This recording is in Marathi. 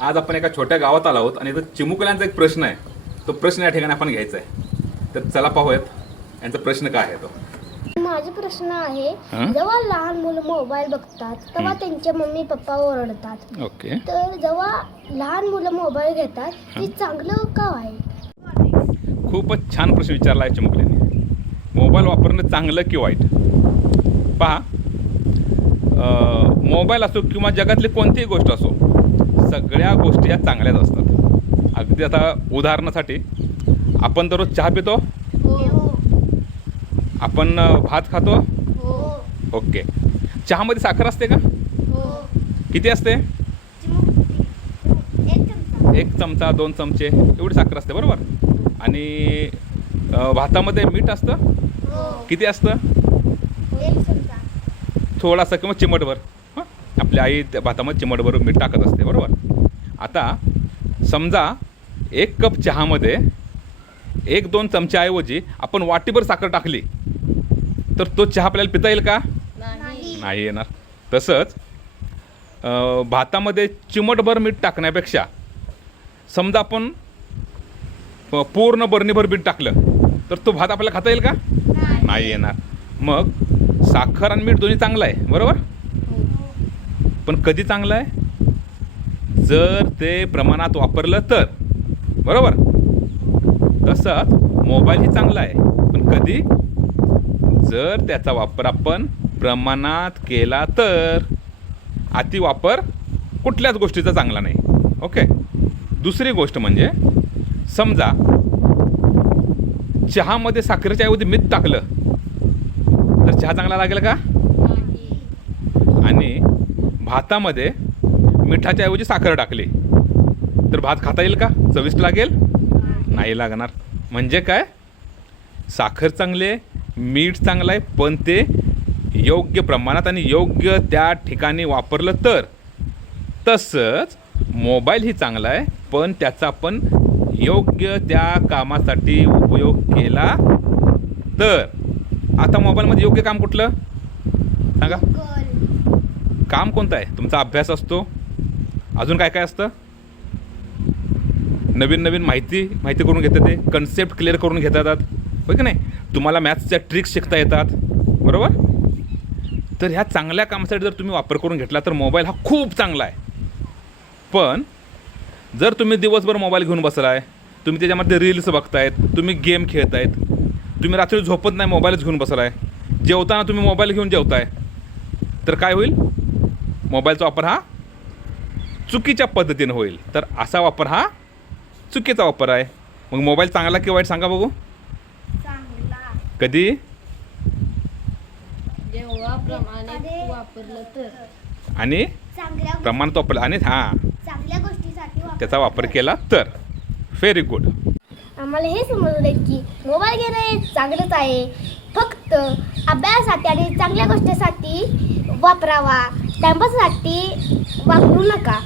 आज आपण एका छोट्या गावात आलो आहोत आणि इथं चिमुकल्यांचा एक प्रश्न आहे. तो प्रश्न या ठिकाणी आपण घ्यायचा आहे. तर चला पाहूयात यांचा प्रश्न काय आहे तो. माझा प्रश्न आहे, जेव्हा लहान मुलं मोबाईल बघतात तेव्हा त्यांचे मम्मी पप्पा ओरडतात. ओके. तर जेव्हा लहान मुलं मोबाईल घेतात ते चांगलं का वाईट? खूपच छान प्रश्न विचारला आहे चिमुकल्यांनी. मोबाईल वापरणं चांगलं की वाईट? पहा, मोबाईल असो किंवा जगातली कोणतीही गोष्ट असो, सगळ्या गोष्टी या चांगल्याच असतात. अगदी आता उदाहरणासाठी आपण दररोज चहा पितो, आपण भात खातो. ओके. चहामध्ये साखर असते का? किती असते? 1 चमचा 2 चमचे एवढी साखर असते, बरोबर. आणि भातामध्ये मीठ असतं. किती असतं? थोडासा किंवा चिमटभर. हां, आपली आई त्या भातामध्ये चिमटभर मीठ टाकत असते, बरोबर. आता समजा 1 कप चहामध्ये 1-2 चमच्याऐवजी आपण वाटीभर साखर टाकली तर तो चहा आपल्याला पिता येईल का? नाही येणार. तसंच भातामध्ये चिमटभर मीठ टाकण्यापेक्षा समजा आपण पूर्ण बरणीभर मीठ टाकलं तर तो भात आपल्याला खाता येईल का? नाही येणार. मग साखर आणि मीठ दोन्ही चांगलं आहे, बरोबर. पण कधी चांगलं आहे? जर ते प्रमाणात वापरलं तर, बरोबर. तसंच मोबाईलही चांगला आहे, पण कधी? जर त्याचा वापर आपण प्रमाणात केला तर. अति वापर कुठल्याच गोष्टीचा चांगला नाही. ओके. दुसरी गोष्ट म्हणजे समजा चहामध्ये साखरेच्या ऐवजी मीठ टाकलं तर चहा चांगला लागेल का? आणि भातामध्ये मिठाच्या ऐवजी साखर टाकली तर भात खाता येईल का? चविष्ट लागेल? नाही लागणार. म्हणजे काय? साखर चांगली आहे, मीठ चांगलं आहे, पण ते योग्य प्रमाणात आणि योग्य त्या ठिकाणी वापरलं तर. तसंच मोबाईलही चांगला आहे, पण त्याचा आपण योग्य त्या कामासाठी उपयोग केला तर. आता मोबाईलमध्ये योग्य काम कुठलं सांगा? काम कोणतं आहे? तुमचा अभ्यास असतो, अजून काय काय असतं? नवीन नवीन माहिती करून घेतात, ते कन्सेप्ट क्लिअर करून घेतात, होय की नाही. तुम्हाला मॅथ्सच्या ट्रिक्स शिकता येतात, बरोबर. तर ह्या चांगल्या कामासाठी जर तुम्ही वापर करून घेतला तर मोबाईल हा खूप चांगला आहे. पण जर तुम्ही दिवसभर मोबाईल घेऊन बसलाय, तुम्ही त्याच्यामध्ये रील्स बघतायत, तुम्ही गेम खेळतायत, तुम्ही रात्री झोपत नाही, मोबाईलच घेऊन बसलाय, जेवताना तुम्ही मोबाईल घेऊन जेवताय, तर काय होईल? मोबाईलचा वापर हा चुकीच्या पद्धतीनं होईल. तर असा वापर हा चुकीचा वापर आहे. मग मोबाईल चांगला की वाईट सांगा बघू? कधी? वापरलं तर. आणि प्रमाणात वापरलं आणि चांगल्या गोष्टीसाठी त्याचा वापर केला तर. Very good. आम्हाला हे समजलं की मोबाईल घेणं हे चांगलंच आहे, फक्त अभ्यासासाठी आणि चांगल्या गोष्टीसाठी वापरावा, टाइमपाससाठी वापरू नका.